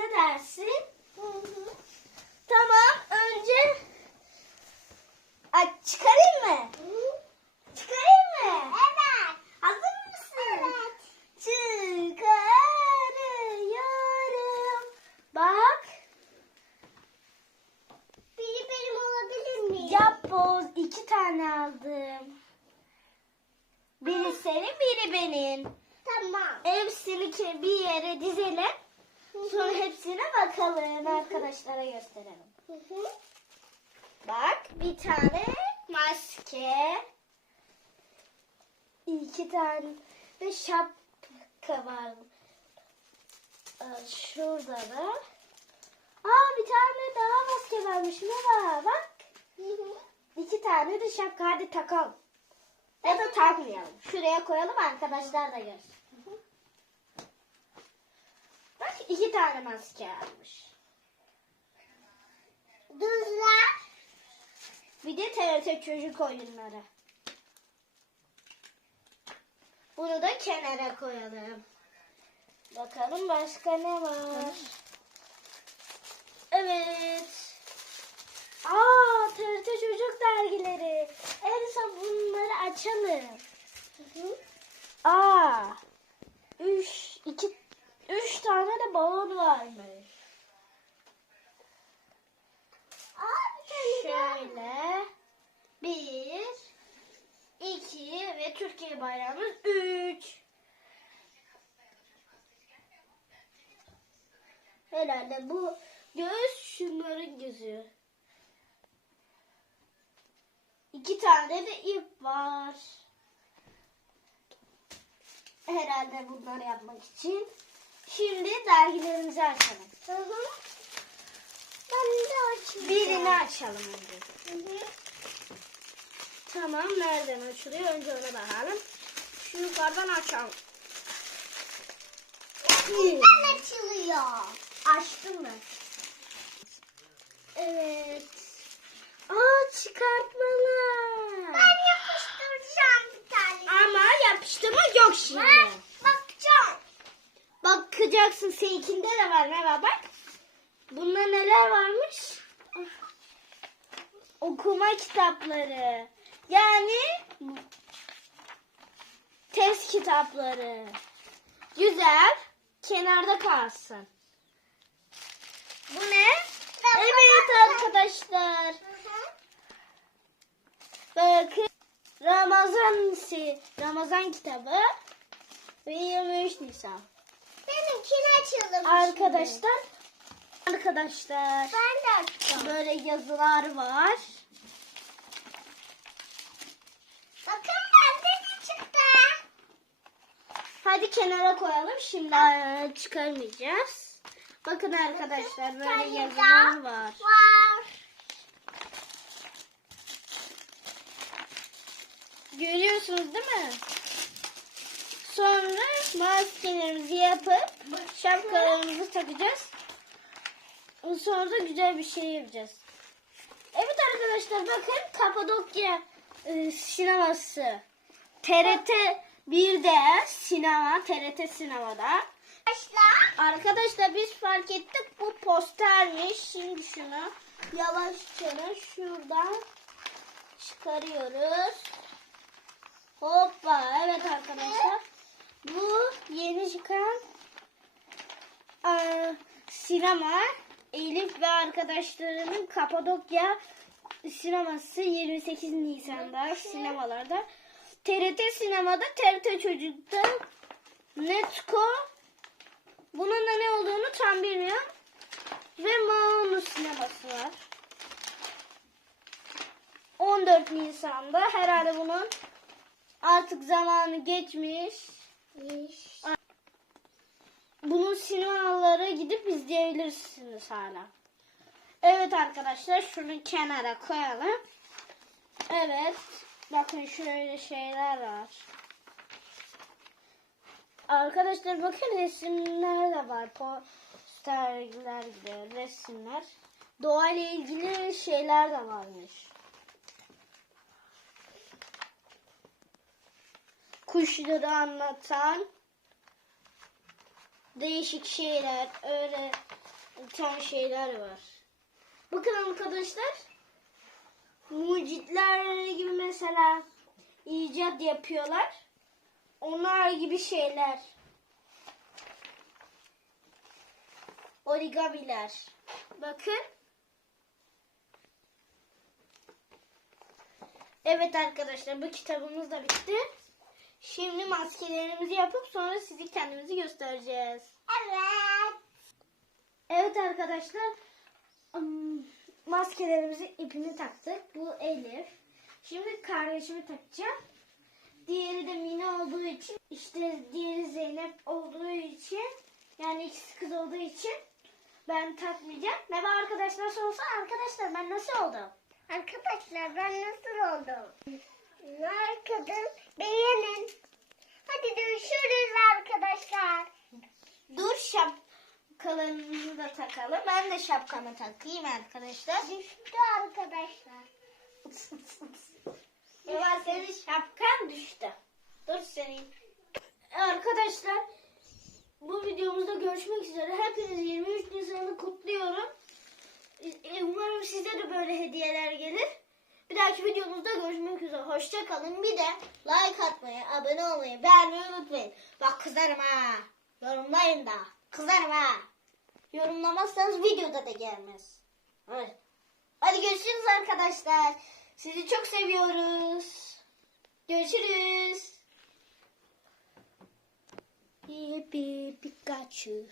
Ne dersin? Tamam önce Ay, çıkarayım mı? Çıkarayım mı? Evet. Hazır mısın? Evet. Çıkarıyorum. Bak. Biri benim olabilir mi? Yap boz. iki tane aldım. Biri senin biri benim. Ki- bir yere dizelim. Sonra hepsine bakalım. Arkadaşlara gösterelim. Bak bir tane maske. iki tane de şapka var. Ee, Şurada da. Aa bir tane daha maske varmış. Ne var? Bak. İki tane de şapka. Hadi takalım. Ya da takmayalım. Şuraya koyalım arkadaşlar da görsün. Bak iki tane maske almış. Düzler. Bir de TRT çocuk oyunları. Bunu da kenara koyalım. Bakalım başka ne var? Evet. Aa TRT çocuk dergileri. Elsa bunları açalım. Aa. Üç, iki, üç tane de balon varmış. Şöyle bir, iki ve Türkiye bayrağımız üç. Herhalde bu göz şunların gözü. İki tane de ip var. Herhalde bunları yapmak için. Şimdi dergilerimizi açalım. Hı hı. Ben de açayım. Birini açalım önce. Hı hı. Tamam nereden açılıyor? Önce ona bakalım. Şu yukarıdan açalım. Nereden açılıyor? Açtım ben. Evet. Aa çıkartmalar. Ben yapıştıracağım bir tane. Ama yapıştırma yok şimdi. Bakacağım. Bakacaksın seninkinde de var Meva bak. Bunda neler varmış? Okuma kitapları. Yani test kitapları. Güzel. Kenarda kalsın. Bu ne? Evet arkadaşlar. Bakın Ramazan Ramazan kitabı ve 23 Nisan. Benimkini açalım. Arkadaşlar arkadaşlar şimdi. Ben de açacağım. böyle yazılar var. Bakın bende ne çıktı? Hadi kenara koyalım. Şimdi e, çıkarmayacağız. Bakın arkadaşlar böyle yazılar var. Var. Görüyorsunuz değil mi? Sonra maskelerimizi yapıp şapkalarımızı takacağız. Sonra da güzel bir şey yapacağız. Evet arkadaşlar bakın Kapadokya e, sineması. TRT 1'de sinema, TRT sinemada. Arkadaşlar. Arkadaşlar biz fark ettik bu postermiş. Şimdi şunu yavaşça şuradan çıkarıyoruz. Hoppa evet arkadaşlar. Bu yeni çıkan eee, sinema Elif ve arkadaşlarının Kapadokya sineması 28 Nisan'da sinemalarda. TRT sinemada TRT Çocuk'ta Netco bunun da ne olduğunu tam bilmiyorum. Ve Maonu sineması var. 14 Nisan'da herhalde bunun artık zamanı geçmiş. Bunun sinemalara gidip izleyebilirsiniz hala. Evet arkadaşlar şunu kenara koyalım. Evet. Bakın şöyle şeyler var. Arkadaşlar bakın resimler de var. Posterler gibi resimler. Doğayla ilgili şeyler de varmış. Kuşları anlatan değişik şeyler öyle tane şeyler var. Bakın arkadaşlar. Mucitler gibi mesela icat yapıyorlar. Onlar gibi şeyler. Origamiler. Bakın. Evet arkadaşlar bu kitabımız da bitti. Şimdi maskelerimizi yapıp sonra sizi kendimizi göstereceğiz. Evet. Evet arkadaşlar maskelerimizi ipini taktık. Bu Elif. Şimdi kardeşimi takacağım. Diğeri de Mine olduğu için işte diğeri Zeynep olduğu için yani ikisi kız olduğu için ben takmayacağım. Merhaba arkadaşlar sorsa arkadaşlar ben nasıl oldum? Arkadaşlar ben nasıl oldum? Arkadaşlar beğenin. Hadi görüşürüz arkadaşlar. Dur şapkalarımızı da takalım. Ben de şapkamı takayım arkadaşlar. Düştü arkadaşlar. Eva senin şapkan düştü. Dur senin. Arkadaşlar bu videomuzda görüşmek üzere. Hepiniz 23 Nisan'ı kutluyorum. Umarım size de böyle hediyeler gelir. Bir dahaki videomuzda görüşmek üzere. Hoşça kalın. Bir de like atmayı, abone olmayı, beğenmeyi unutmayın. Bak kızarım ha. Yorumlayın da. Kızarım ha. Yorumlamazsanız videoda da gelmez. Evet. Hadi görüşürüz arkadaşlar. Sizi çok seviyoruz. Görüşürüz. Yippee Pikachu.